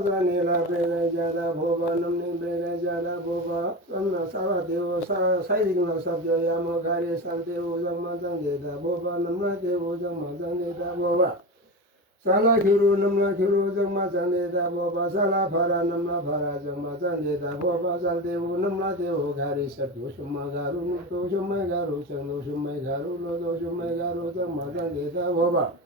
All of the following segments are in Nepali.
Zanila Brega Jada Boba Namni Brega Jada Boba Samna Sava Devo Saigna Sabja Yamagari Santevo Zamazan Deda Boba Namna Devo Zamazan Deda Boba Sala Kuru Namna Kuru Zamazan Deda Boba Sala Para Namna Para Zamazan Deda Boba Saldevo Namna Devo Gari Sabju Shumagaru Nuto Shumagaru Chanu Shumagaru Lodo Shumagaru Zamazan Deda Boba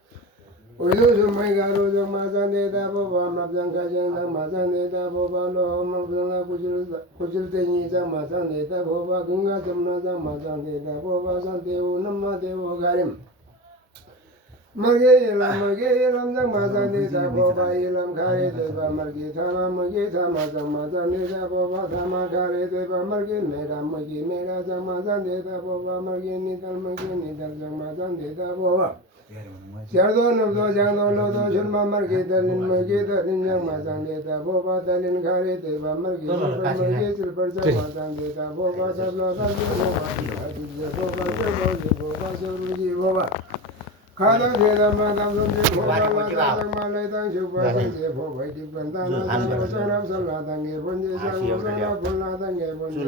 Uyu Shumagaru Zamazan Deda Boba Mabzanga Janga Mazan Deda Boba Lo Mabzanga Kujil Teni Zamazan Deda Boba Gunga Jamna Zamazan Deda Boba Sandevu Namna Devo Garim Mage Ilam Zamazan Deda Boba Ilam Kare Deva Margi Thama Magi Thama Zamazan Deda Boba Thama Kare Deva Margi Mera Magi Mera Zamazan Deda Boba Margi Nidal Zamazan Deda Boba Jado Nabdo Jado Nodo Shulma Margi Dalin Magi Dalin Zamazan Deda Boba Dalin Kare Deva Margi Margi Silver Zamazan Deda Boba Sabla Sabla Boba Boba Suruji Boba Kada Deda Madam Boba Malay Tang Shuba Sanje Boba Dipantana Sanam Salatang Bunji Sangosala Pulatang Bunji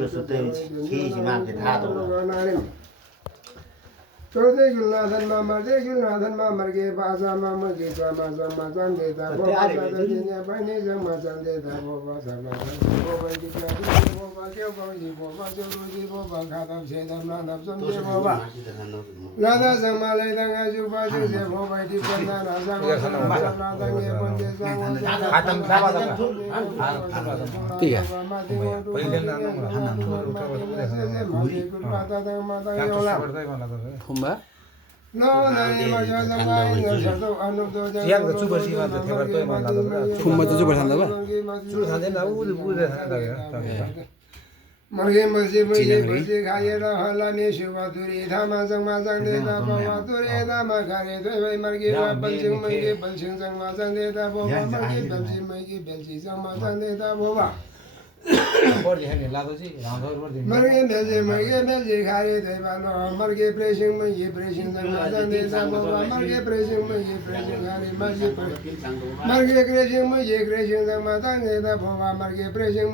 Tode Gulnathan Mama De Gulnathan Mama Ge Baza Mama Ge Sama Zamazan Deda Boba Sadanya Bani Zamazan Deda Boba Sabla Boba Dipla Boba Jogi Boba Jogi Boba Kadam Sedam Nanam Sanje Boba Lada Samalay Tanga Shuba Sanje Boba Dipantana Salatang Bunji Kumba? Siang ke super sih mantap hebat tuh emang lalu. Kumba itu super sandal apa? Super sandal lah, udah sandal ya. Margi masih kaya dah halani syuba turi thama sang masang deda bawa turi thama kare tuh margi balsing sang masang deda bawa margi belsi sang masang deda bawa. Margi belsi kare tuh balo margi pressing sang masang deda bawa margi pressing kare margi pressing sang masang deda bawa margi pressing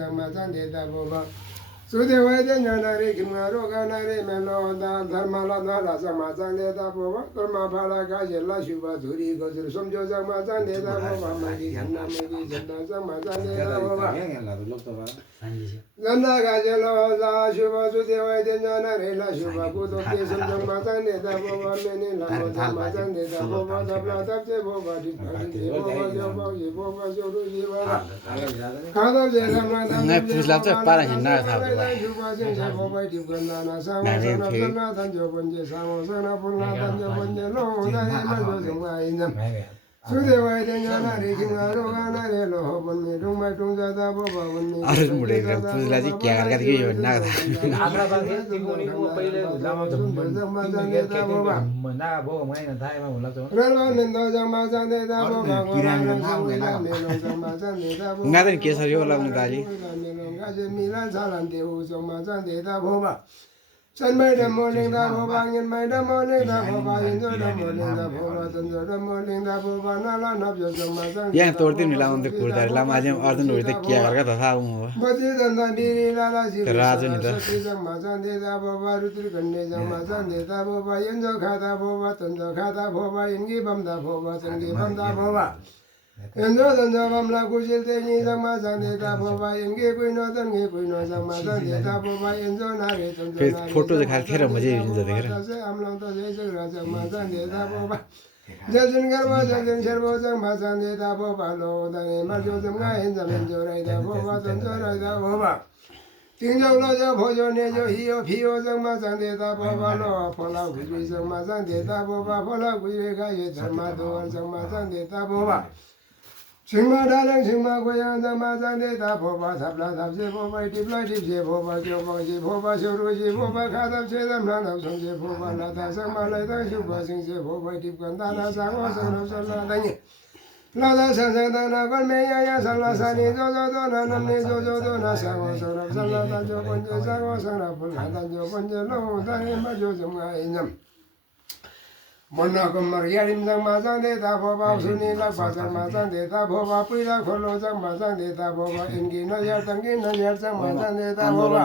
sang masang deda bawa Sudewai Janari Kimaro Ganari Meloda Dharmala Dhala Samazan Deda Boba Dharma Phala Kajela Shuba Turi Gosur Somjo Samazan Deda Boba Magi Jana Samazan Deda Boba Zanda Kajelo La Shuba Sudewai Janari La Shuba Kuto Kesam Samazan Deda Boba Meni Lamo Samazan Deda Boba Sabla Tapse Boba Dipati Boba Joba Boba Shuru Jiva Kadab Jesa Ngai pusla tu para hinna tha. Harus mulai pusla sih kya karena kita yo nak tha. Nggak ada kisah yo lagu tadi. San mai da morning da boba ngin mai da morning da boba injo da morning da boba tanjo da morning da boba nala nabjo zamazan yang tortin milang untuk kurdar lama aja ardan udah kia karena tak tahu baju dan diri lala sih teraju nih dah zamazan da boba rutri kenne zamazan da boba injo kata boba tanjo kata boba ingi bam da boba tangi bam da boba Enjo tanjo bam la kusil teni zamazan da boba ingi kuino tangi kuino zamazan da boba enjo nare tanjo nare photo दिखा के रहा मुझे इंजॉय देख रहा हम लोग तो जैसे राजा मजान देता बोबा जजन गरबा जजन शर्बो जंग मजान देता बोबा लो दंगे मजो जंगा इंजमें जो राइदा बोबा तंजो राइदा बोबा तिंजो लो जो भोजो ने जो हियो फियो जंग मजान देता बोबा लो फला गुजरी जंग मजान देता बोबा फला गुजरी का ये धर्मा दोर जंग मजान देता Boba Singma dalang singma goyang sama jande ta boba sabla sabse boba tipla tipse boba joba ji boba suru ji boba khadam se dam nanam sonje boba lata sangma lai dang shuba singse boba tipkan dana sango sanam sanna dangi la la sa sa da na ban me ya ya sa la sa ni jo jo do na nam ni jo jo do na sa go sa ra sa la da jo bon je sa go sa ra phu la da jo bon je lo da ni ma jo jo ma ai nam Mona kum mar yarim sang ma sang de ta pho ba su ni la pa sang ma sang de ta pho ba pi la kho lo sang ma sang de ta pho ba in gi na ya sang gi na ya sang ma sang de ta pho ba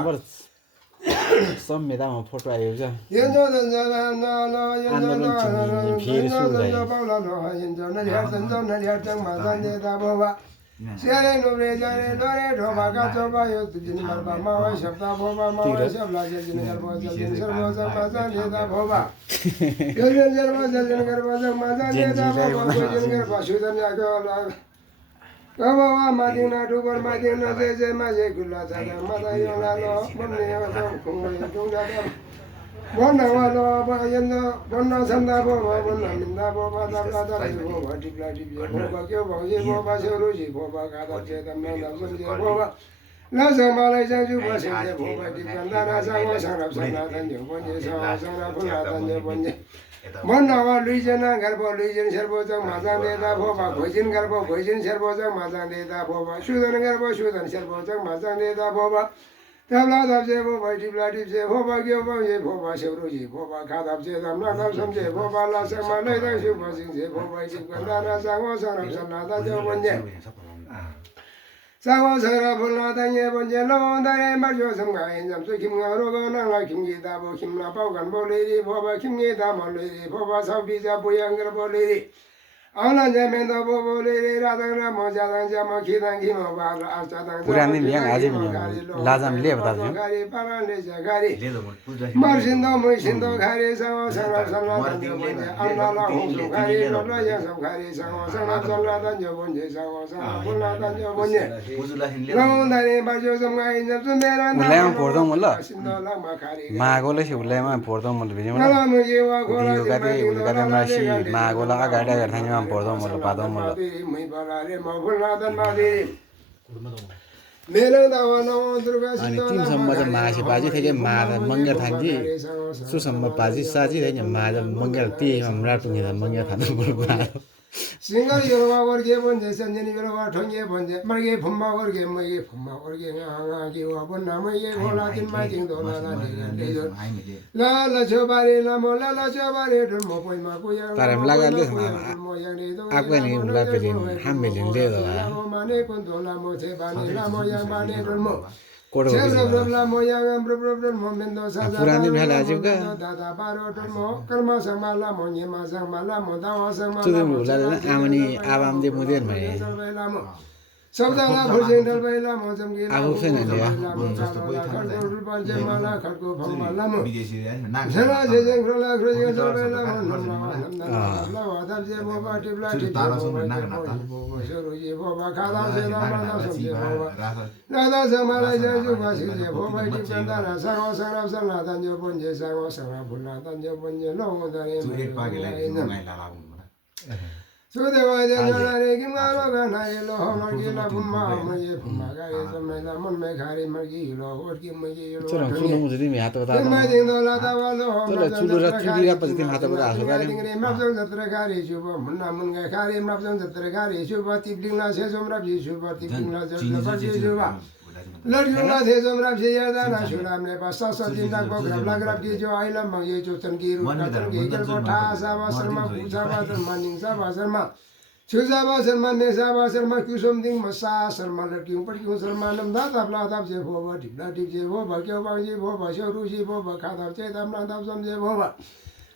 संविधानमा फोटो आयो क्या yin jo dan ja na na yin jo da na yin jo dan jo ba la lo yin jo na ya dan jo na ya sang ma sang de ta pho ba sia re no re ja re do re do ba ka cho ba yo tu jin mar ba ma wa shab ta pho ba ma wa shab la jin gar bo jal jin sar bo sang ma sang de ta pho ba yo jin jar bo jal jin gar bo sang ma sang de ta pho ba ko jin gar ba shu dan ya ko la Kama wa madina dubar madina se ma je kula ta da ma da yo la lo mon ne yo so kung ye kung da da bon na wa lo ba yen no bon na san da bo ba bon na min da bo ba da da da bo ba di bla di bo ba kyo bo ye bo ba se ru ji bo ba ka da je da me na sun je bo ba la sa ma lai sa ju ba se je bo ba di kan da na sa wa sa ra sa na dan je bon je sa sa na pu na dan je bon je mon na wa lui je na gar bo lui je ser bo jang ma jang de da bo ba go jin gar bo go jin ser bo jang ma jang de da bo ba shu dan gar bo shu dan ser bo jang ma jang de da bo ba da bla da je bo ba di bla di je bo ba kyo bo ye bo ba se ru ji bo ba ka da je da na da sam je bo ba la sa ma lai da shu ba sing je bo ba ji kan da na sa wa sa ra sa na da je bon je sa wa sa ra bo la da ye bon je lo da ye ma jo sam ga yin jam su kim ga ro ga na la kim ji da bo kim la ba gan bo le ri bo ba kim ye da ma le ri bo ba sa bi ja bo yang ga bo le ri आना जे में तो बोले रे राधा ना मजा दां जा म खिदां कि म बा आचा दां पुरानी लिया आज भी लाजम ले बता दो गाड़ी पारा ले जा गाड़ी मर सिंदो म सिंदो गाड़ी सा सा सा ला अन्ना ला हो सो गाड़ी लो ला या सब गाड़ी सा सा सा ला दां जो बन जे सा सा बोला दां जो बन जे लो दारे बा जो सम गाई जब से मेरा ना उलेमा पर्दो मल्ल सिंदो ला म खारी मागोले से उलेमा पर्दो मल्ल बिजे मला म ये वा गोला दियो गाते उले गाते मासी मागोला अगाडि अगाडि थानि मा पर्दो मल्ल पादो मल्ल मै बलारे म फुलनादन मादे मेरो दावनो दुर्गा अनि तिनसम्म चाहिँ मासे बाजी थियो मादा मंगेर थान्जी सुसम्म बाजी साजी थियो मादा मंगेर ती हमरा टुङे मंगेर थान्नु पर्यो सिंगल योवा वर्गे बन्जे सञ्जनी योवा ठोंगे बन्जे मर्गे फुम्मा वर्गे मगे फुम्मा वर्गे nga ki wa bonna मगे होला तिन मा तिङ दोला ला ले ला ला छोबारे ला मो ला ला छोबारे ढुल मो पइ मा कोया तारम लगाले आक्वे नि उला पेलिन हामेलिन ले दला माने कोन दोला मो छे बाने ला मो या बाने ढुल मो कोडो ला मो या ब्रब्रब्र मो मेन्दो सा पुरानी भेला आजुका दादा बारो ढुल मो कर्म समाला मो निमा समाला मो दावा समाला चुदे उला आमनी आबाम दे मुदेन भए सबजना भुजिङ दल बैला म जमगे आबु छैन नि जस्तो कोइ थाहा छैन मला खड्को फम्मा लामो विदेशी छैन जे जे ग्रोला ग्रोजी दल बैला म ला वादा जे मो बाटी ब्लाटी तारा समय नागना ता सरो ये बाबा खादा से रामा समझे बाबा राधा समालाई जे जु बासी जे भो बाटी चंदा ना सागो सरब सना दन्जो बन्जे सागो सरा फुला दन्जो बन्जे लो दरे तु एक पागेलाई नगाइ ला सुदेवा जे जनारे कि मारो गनाए लो हम गिला फुम्मा मये फुम्मा गाए समैला मन में खारे मर्गी लो और कि मये लो चलो चुलो मुझे तिमी हात बता मैं दिन दोला दावालो चलो चुलो र चुलीरा पछि तिमी हात बता हासो गरे तिङरे मजङ जत्र खारे शुभ मुन्ना मुनगा खारे मजङ जत्र खारे शुभ तिब्लिङला से जोमरा बि शुभ तिब्लिङला जत्र बजे शुभ लड़कियों थे जमराब से यादा ना शुराम ने पास सात दिन तक को ग्रब की जो आइला मंगे जो तनकी रुका तनकी कल को ठा सावा शर्मा पूजा बा शर्मा निंसा बा शर्मा छुजा बा शर्मा ने सावा शर्मा कुसुम दिन मसा शर्मा लड़कियों पर क्यों शर्मा नम दा तबला तब से भो बा टिपला टिप से भो बा क्यों बा जी भो बा शरु जी भो बा खाता से तब ना तब समझे भो बा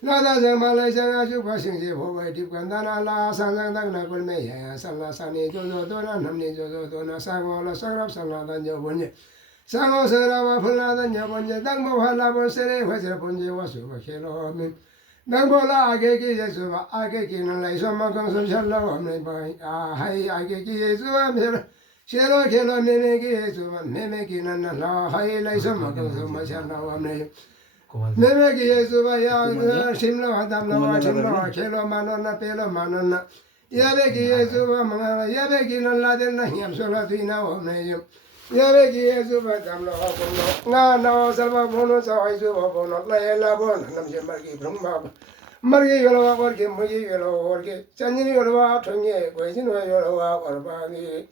लादा जमालाई संगा सु बसिङ से भो बा टिप कंदा ना ला सांग तक ना कुल में है सल्ला साने जो दो ना हमने जो दो ना सांग वाला सरब सल्ला दन जो बने सांगो सरावा फुला दन जो बने दंग बो भला बो सरे भजर पुंजे वसु खेलो में दंग बोला आगे की येसु आगे की न लाई सम कं सु छल्लो हमने भाई आ हाय आगे की येसु हम शेलो खेलो नेने की येसु नेने की न न ला हाय लाई सम कं सु मछल्लो हमने मेमे की येसु या शिमलो हदम लो शिमलो खेलो मानो न पेलो मानो न याबे की येसु मंगा याबे की न ला दे न हम सोला दिना हमने याबे की येसु बदम लो ना ना सर्व बोनो चाइसु बोनो ला ला बोन नम से मर की Brahma marge yolwa warge muge yolwa warge chanjini yolwa thonge goijin wa yolwa warbani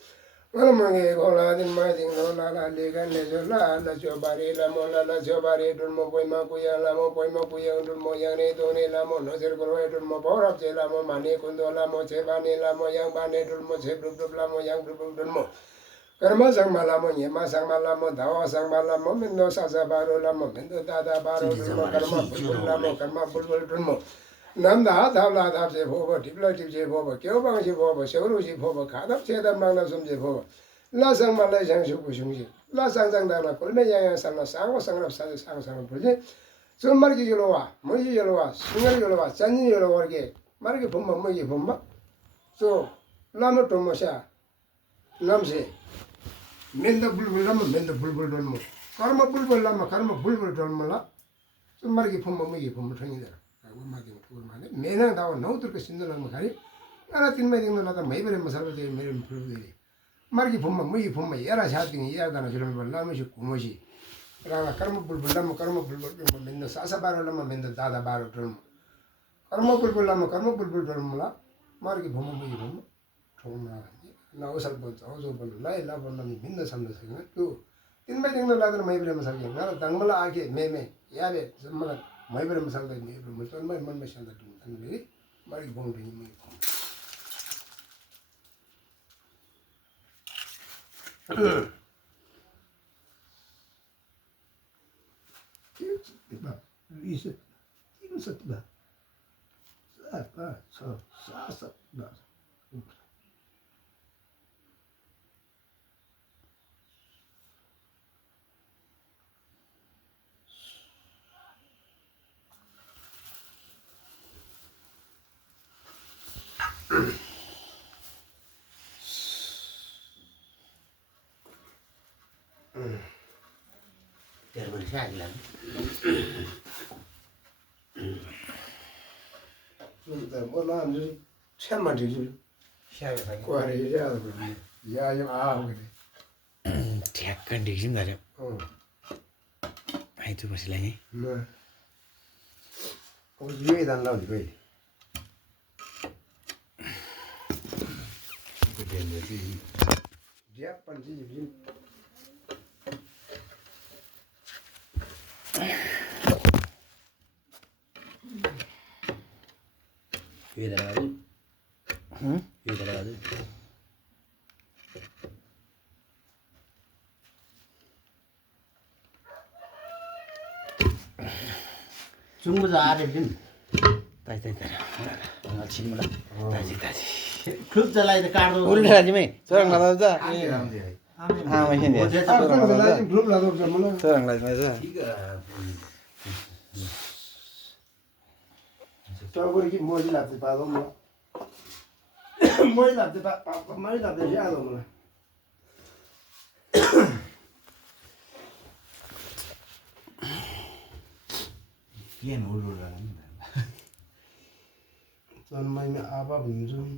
Malamange gola din ma ding no la la le gan le jo la la jo bare la mo la la jo bare dun mo poi ma kuya la mo poi ma kuya dun mo yang ne do ne la mo no ser goro dun mo bora che la mo mane kun do la mo che ba ne la mo yang ba ne dun mo che dun dun la mo yang dun dun mo karma sang ma la mo nye ma sang ma la mo dawa sang ma la mo min do sa sa baro la mo min do da da baro dun mo karma bul la mo karma bul dun mo nam da da la da se pho pho dip la dip se pho pho kyo bang se pho pho se ru se pho pho kha da se da mang da sum se pho pho la sang ma la sang shu ku shung ji la sang sang da na kol me yang yang sang na sang wa sang ra sang sang sang pu ji so mar gi yolo wa mo yi yolo wa sunga yolo wa chan ni yolo wa ge mar gi phom ma mo yi phom ma so la mo to mo sha nam se men da bul bul lam men da bul bul don mo karma bul bul lam karma bul bul don mo la so mar gi phom ma mo yi phom ma thang da 마긴 불만해 매년 다와 너들 그 신들랑 말이 알아 tin 매딩 나다 매버리 마살데 매름 풀들이 말기 본마 뭐이 본마 야라 샤딩이 야다나 저런 걸 나무시 구모시 라가 कर्म 불불람 कर्म 불불 맨날 사사바로라마 맨날 다다바로 좀 कर्म 불불람 कर्म 불불 좀라 말기 본마 뭐이 본마 정말 나 어살 본 어저 본 라이 라본남이 맨날 삼는 생각 또 tin 매딩 나다나 매버리 마살게 나 당말라 아게 매매 야베 정말 마이브레 마살다 마이브레 마살 마이 만 마샬다 좀 안데 마리 봉데 니 봐 이세 이세 봐 사파 사사 봐 Terus saya 좀 뭐라 하는지 참만 되지 과리 해야 돼 야좀 아 그래 ठ्याक्क डिक्सिम गऱ्यो 어 आइतु बसिलाई है 뭐 위에 달라고 이거 dia panji bin 중국에서 아래는 ताइ छिमला ताजी ताजी खूब चलाइदियो काट्दो उल्टा राजीमै चोरङ लादा आमा खेन ग्रुप लादो जमला चोरङ लाजमा छ 저거기 뭐지 나한테 봐도 뭐 뭐지 나한테 봐 뭐지 나한테 해야도 뭐 के नउलुला 전 마이미 아바 분좀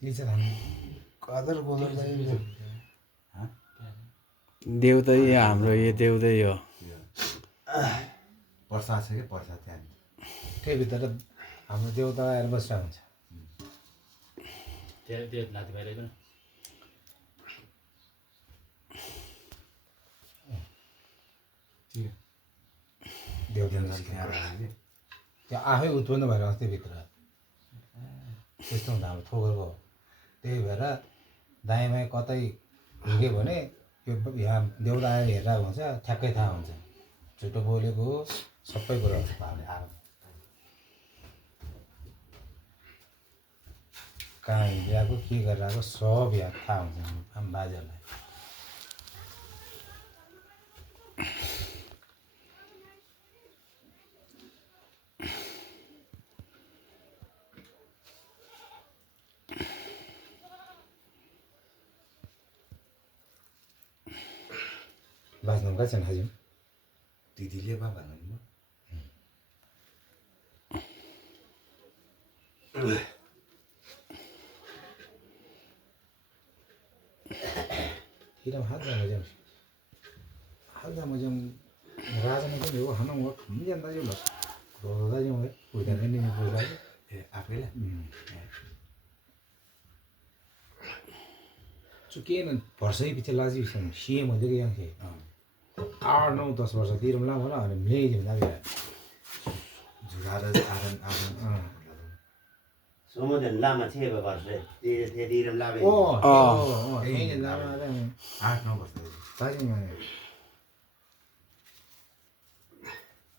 के चाहिँ खानु कादर गोदर चाहिँ देउ त यो हाम्रो यो देउ त यो प्रसाद छ कि प्रसाद त्यहाँ त्यही भित्र हाम्रो देउता आएर बसिरहेको हुन्छ त्यो नाति भाइले पनि देउता त्यो आफै उत्पन्न भएर अस्ति भित्र त्यस्तो हुन्छ हाम्रो थोकरको त्यही भएर दायाँ बायाँ कतै हिँड्यो भने यो यहाँ देउता आएर हेरेर हुन्छ ठ्याक्कै थाहा हुन्छ झुटो बोलेको सबै कुरा भावले आएर कहाँ हिँडिरहेको के गरिरहेको सब यहाँ थाहा हुन्छ आमा बाजेहरूलाई बाँच्नु कहाँ छ खाज्यौँ दिदीले बा भन्नु 이름 하자 좀 하자 뭐 좀 라자는 좀 이거 하는 거 금년 나 좀. रोदा जो है उधर नहीं रोदा आफैले चुकेन वर्षै पछि लाजी सिएम हुँदै गयो के 8-9-10 वर्ष तिरमला होला अनि म्लेज हुँदा गयो जुगार आरन Sumudin lama thiba varse di ram lave. यही लामा 8-9 वर्ष ताजी म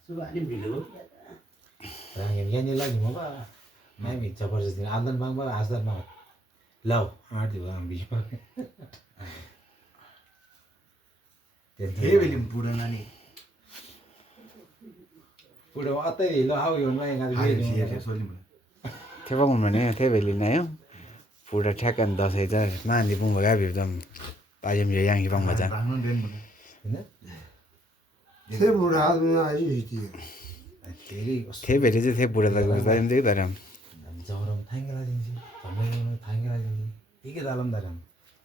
Suba lim bilu. रांगे यानी लागि म बा मैं भी जबरदस्ती आंदन बांग बा आसदन मा लाओ आठ दिवा हम बीच पर त्यही बेली पुरा नानी पुरा अतै ल हाउ यो मैं गाडी ICA सोलिम thế bông mà nè thế về liền này á phụ đã chắc cần đó thấy ra mà đi bông vào cái việc làm bao nhiêu người ăn thì bông mà chăng 방은 된 뭐. हैन 세부를 하면 아시지. धेरै thế về thì thế phụ đã là cái em thấy là làm जौरम थाङ्गेला दिन्छ झमेलामा थाङ्गेला दिन्छ के दालम दालम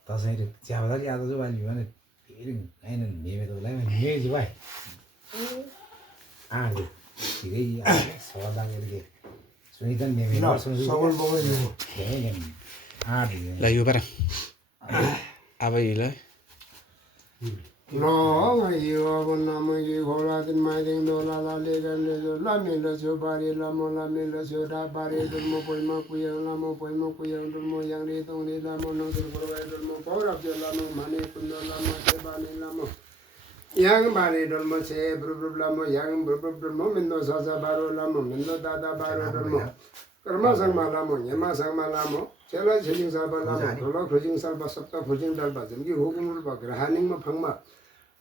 तसैले च्याबदारी आज जो वाली भने फेरि हैन नेमे त होला ने जो भाइ आले ठिकै सवादाङले के सुनितन नेमे 서울 먹어요. हैन आले là yêu bắt à bây giờ 너 이거 나무기 고라든 마이딩 놀라라레간레조 라밀라조 바리라모 라밀라조 라바레들 모 보이마 구양 라모 보이마 구양 들모 양리 동리 라모 너들 고라이들 모 보랍제 라모 마네 군도 라모 제바니 라모 양 바리들 모 제브르브르 라모 양 브르브르 모 민도 사자 바로 라모 민도 다다 바로 들모 Karma Sangma लामो यमा संगमा लामो चला छिलिङ सर्बा लामो ढोला खुजिङ सर्बा सप्ता खुजिङ दल्बा जमकी हुकुम रुपा ग्रहानिङमा फङमा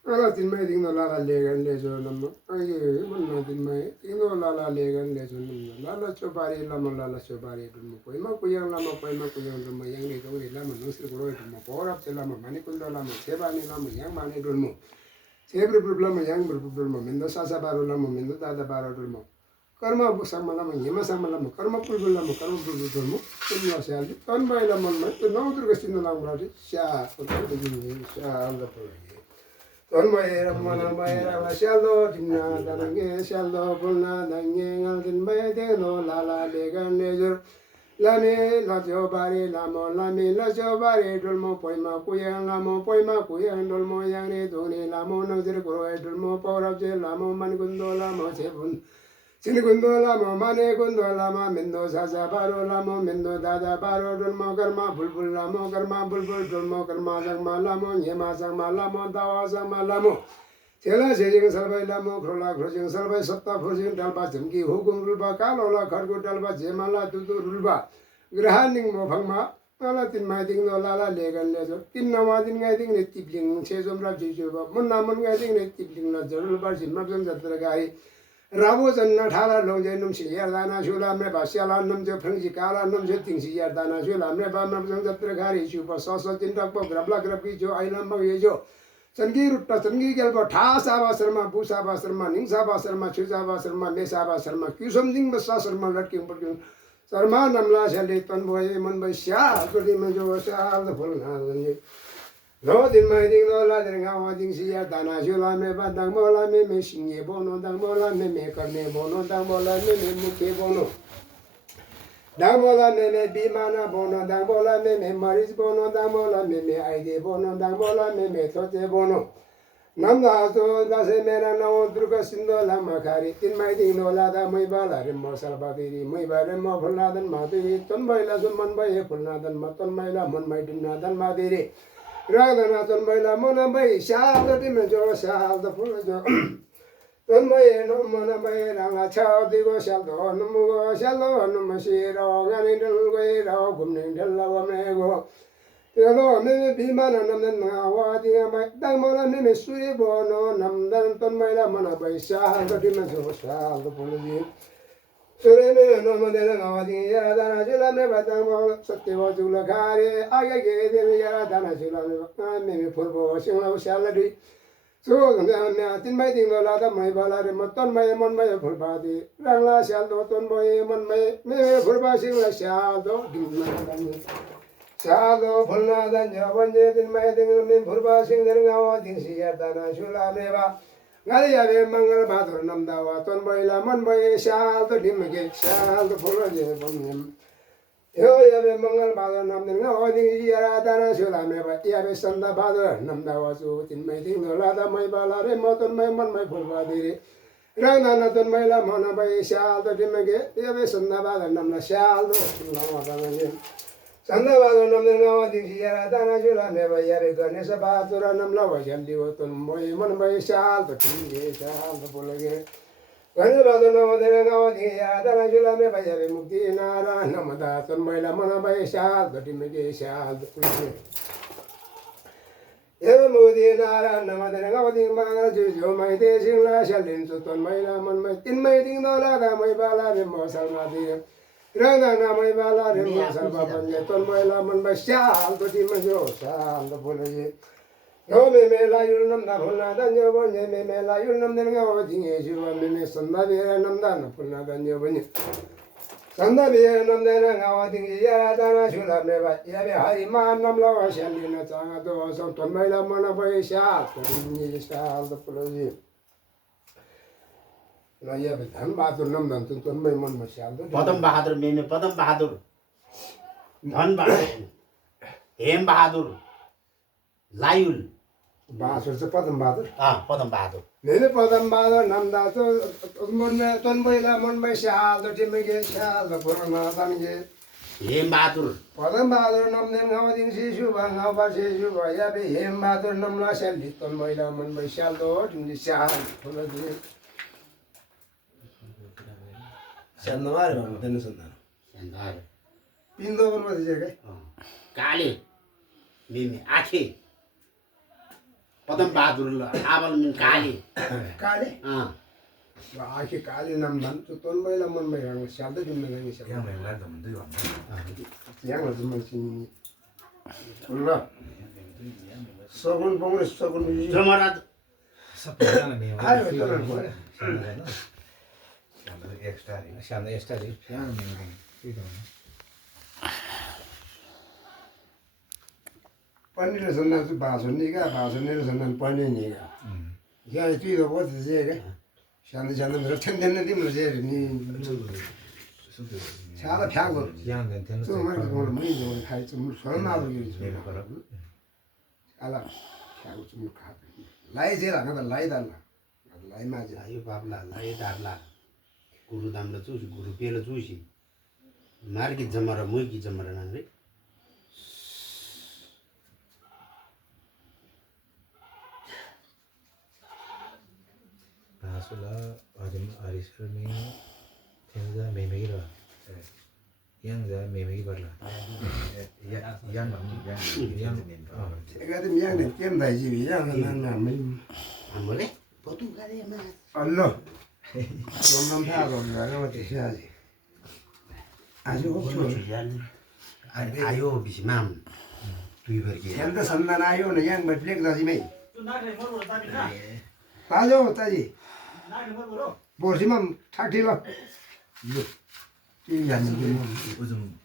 अला तिनमै दिङनो लाला लेगन लेजो नम्म अये मन्ना तिनमै दिङनो लाला लेगन लेजो नम्म लाला चोबारी चोबारी दुम कोइमा कुयङ लामो दुम यङले गौरी लामो नसर गुरो दुम पोराप चलामो माने कुण्ड लामो सेबानी लामो याङ माने दुम सेब्रु प्रब्लम याङ प्रब्लम मिन्दो सासा बारो लामो मिन्दो दादा बारो दुम कर्म sammalama yema sammalama कर्म पुलबुलama कर्म पुलबुलमा तुमला स्याल तन्बाइला मनमा त्यो नौ दुर्गा सिन्धुलामबाट स्या स्या अल्लाह पुलबुल तन्बाइरा मना बाइरा स्यालो दिना दानगे स्यालो पुलना दंगे ngaldin बाइ देनो लाला लेगन लेजर लाने लाजो बारे लामो लामे लाजो बारे दुलमो पोइमा कुयाङ दुलमो याङरे धोने लामो नजर गुरोय दुलमो पौरबजे लामो मनगुन्दो लामो छेबुन सिनगुन्दो लामो माने गुन्दो लामा मिन्दो सासा बारो लामो मिन्दो दादा बारो दुलमो कर्मा बुलबुल लामो कर्मा बुलबुल दुलमो कर्मा जगमा लामो येमा जगमा लामो दावा जगमा लामो चेला सेजिङ सर्वै लामो खोला खोजिङ सर्वै सत्ता खोजिङ डल्बा झम्की हुकुम रुल्बा कालोला खर्गु डल्बा जेमाला तुतु रुल्बा ग्रहानिङ मो भङमा तला तिनमा दिङनो लाला लेगन लेजो तिन्नमा दिन गाइ दिङने तिप्लिङ छेजोम र जिजो मुन्ना मुन गाइ दिङने तिप्लिङ न जरुल बार सिनमा जन जत्र गाइ राबो जन्न ठाला लौजे नुमसी यारदाना सुला मे भास्याला नमजे फ्रंजी काला नमजे तिङसी यारदाना सुला मे बा नमजं जत्र गारि सुप सस तिनटक प ग्रबला ग्रबकी जो आइलम येजो चनगी रुट्टा चनगी गेलबो ठासा बासरमा बुसा बासरमा निंसा बासरमा छुजा बासरमा मेसा बासरमा क्युसम जिङ बसा शर्मा लटकिङ पटकिङ शर्मा नमला छले तन भए मन बस्या गुडी मजो साल फुल नाजनी लो दिन मै दिङ लो ला दिन गावा दिङ सिया दाना जुला मे बादङ मोला मे सिङे बोनो दङ मोला मे करने बोनो दङ मोला मे मुखे बोनो दङ मोला मे बिमाना बोनो दङ मोला मे मरिज बोनो दङ मोला मे आइदे बोनो दङ मोला मे थोते बोनो नमदा तो दासे मेरा नौ दुर्गा सिन्धो लामा खारी तिन मै दिङ लो ला दा मै बाला रे म सरबादिरी मै बारे म फुलनादन मादिरी तन बैला सुमन भए फुलनादन म तन मैला मन मै दिनादन मादिरी रागना तन बैला मन बै शाल तिम जो शाल द फुल जो तन मै न मन बै राङा छाउ दिगो शाल दो नमुगो शाल दो नमसी र गानी दल गए र घुम्ने ढल वमेगो तेलो मे बिमान नमन वा दिगा मै दङ मला मे सुरे बोनो नमदन तन मैला मन बै शाल द तिम जो शाल द फुल जी सुरे मे नमदे गावा दि यारा दाना जुला मे बदङ मल सत्य व जुला खारे आगे गे दे यारा दाना जुला मे फुलबो सिंला शाल दि सो गने तिन मै दिङ ला दा मै बाला रे मतन मै मन मै फुलबादी रंगला शाल दो तन मै मन मै मे फुलबा सिंला शाल दो दिङ मै शालो फुलना दन जवन जे दिन मै दिङ मे फुलबा सिंह दर गावा दिङ सिया दाना जुला मे बा गाली याबे मंगल भादर नमदावा तन बैला मन भए स्याल त ढिमके स्याल त फुल जे बनिम यो याबे मंगल भादर नमदिन ओदि यारा दाना सुलामे बा याबे सन्दा भादर नमदावा सु तिनमै दिन लादा मै बाला रे मतन मै मन मै फुलवा दिरे रंगा नतन मैला मन भए स्याल त ढिमके याबे सन्दा भादर नमला स्याल त नमदा दाना सन्दा भादर नमदिन ओदि यारा दाना सुलामे बा याबे गणेश भादर नमला भजन दियो तन मै मन भए स्याल त ढिमके स्याल त फुलगे गणेश भादर नमदिन ओदि यारा दाना सुलामे बा याबे मुक्ति नारायण नमदा तन मैला मन भए स्याल त ढिमके स्याल त फुलगे यो मुक्ति नारायण नमदिन ओदि मांगल जुजो मै दे सिंला शलिन सुतन मैला मन मै तिनमै दिन लादा मै बाला रे मसल मादि रंगा ना मै बाला रे मसल बाबन जे तन मैला मन मै स्याल त ढिमके स्याल त फुलगे यो मे मेला युनम ना फुलना दन्यो बन्ये मे मेला युनम दिन गाव जिङे जुवा मे मे सन्दा बेरा नमदा न फुलना दन्यो बन्ये सन्दा बेरा नमदा न गाव जिङे यारा दाना सुला मे बा याबे हरि मान नमला वास्याली न चाङा दो सम तन मैला मन भए स्याल त ढिमके स्याल त फुलगे ल याबे धन बहादुर नमदन तन मै मन मै स्याल त पदम बहादुर मेमे पदम बहादुर धन बहादुर हेम बहादुर लायुल बासुर चाहिँ पदम बहादुर पदम बहादुर नेले पदम बहादुर नमदा त मन तन मैला मन मै स्याल त ढिमके स्याल त फुलना दन्गे हेम बहादुर पदम बहादुर नमदेन गाउँ दिन शिशु गाउँ बा शिशु भया बे हेम बहादुर नमला स्याली तन मैला मन मै स्याल त ढिमके स्याल फुलगे स्याल नमारे भन्दैन सन्तान पिन्दो पनि बसिसके काले मेमे आखे पदम बहादुर आवल मिन काले काले आखि काले नमदन तन मैला मन मै रङ स्याल त ढिमके स्याल यहाँ जुम्मा चिनी ल सगुन पाउने सगुन जमराज सबैजना मेमा आयो चलन भयो सानो एक्स्ट्रा रे सानो मेमा के गर्नु पनीर सन्दान चाहिँ भाषण निका भाषण निर सन्दान पनीर निका यहाँ tuy là có gì cái sáng sáng nó rất chân chân nó tìm là gì ni sáng là phang rồi 양은 되는 좀 많이 오늘 많이 오늘 할 좀 설마 그게 좀 알아 phang 좀 가 라이 제라 나다 라이 달라 라이 맞아 यो बाबला लाई दाबला गुरु दामला चुसी गुरु पेला चुसी मार्गी जमरा मुइकी जमरा नांगरे भासुला हरिश्वरमी थेन्जा मेमेगिरा 양자 메메기발라 양 제가 좀 양내 깬다 이 집이 양은 난 아무래 보통 가래 마 알로 좀만 파고 가는 거 드셔야지 아주 없어 아요 비시맘 두이버기 현대 선난 아요는 양말 플렉 다지메 빠져 따지 보시면 탁 튀어 이 양은 요즘